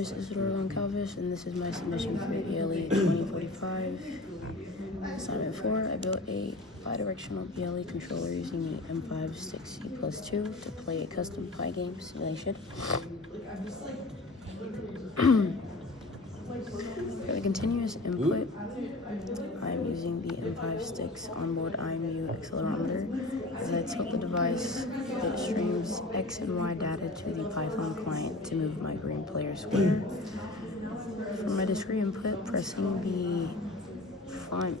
is Isidore Goncalves, and this is my submission for BLE 2045. Assignment 4, I built a bidirectional BLE controller using the M5 6C+2 to play a custom Pi game simulation. For the continuous input, I'm using the M5 Sticks onboard IMU accelerometer. As I tilt the device, it streams X and Y data to the Python client to move my green player square. For my discrete input, pressing the front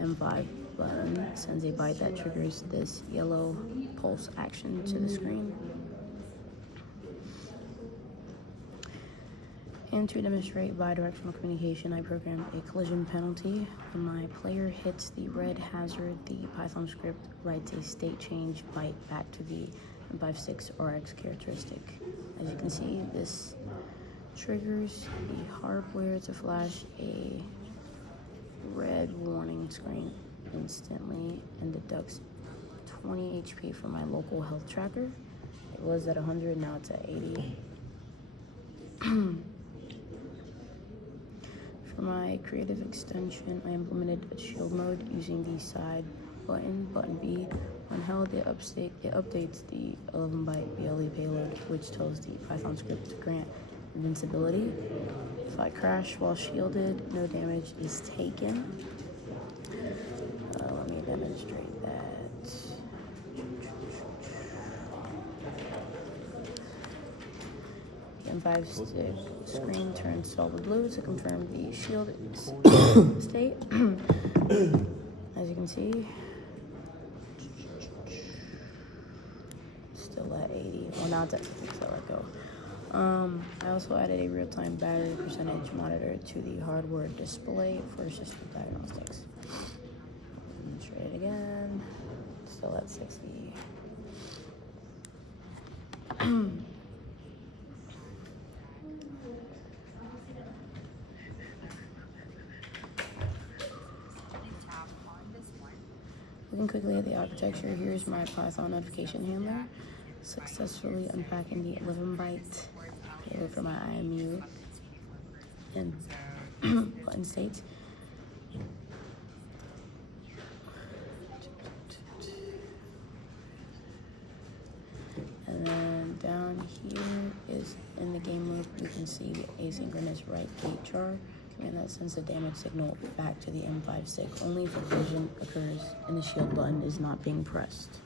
M5 button sends a byte that triggers this yellow pulse action to the screen. And to demonstrate bidirectional communication, I programmed a collision penalty. When my player hits the red hazard, the Python script writes a state change byte back to the M56 RX characteristic. As you can see, this triggers the hardware to flash a red warning screen instantly and deducts 20 HP from my local health tracker. It was at 100, now it's at 80. For my creative extension, I implemented a shield mode using the side button B. When held, it updates the 11-byte BLE payload, which tells the Python script to grant invincibility. If I crash while shielded, no damage is taken. Let me demonstrate that. M5 stick screen turns solid blue to confirm the shield state. As you can see, still at 80. Well, now it's at 50 because I let go. I also added a real-time battery percentage monitor to the hardware display for system diagnostics. Demonstrate it again. Still at 60. Looking quickly at the architecture, here's my Python notification handler, successfully unpacking the 11-byte payload for my IMU and button states. And then down here is in the game loop, you can see the asynchronous write gate jar. And that sends the damage signal back to the M5 stick only if a collision occurs and the shield button is not being pressed.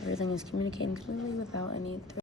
Everything is communicating smoothly without any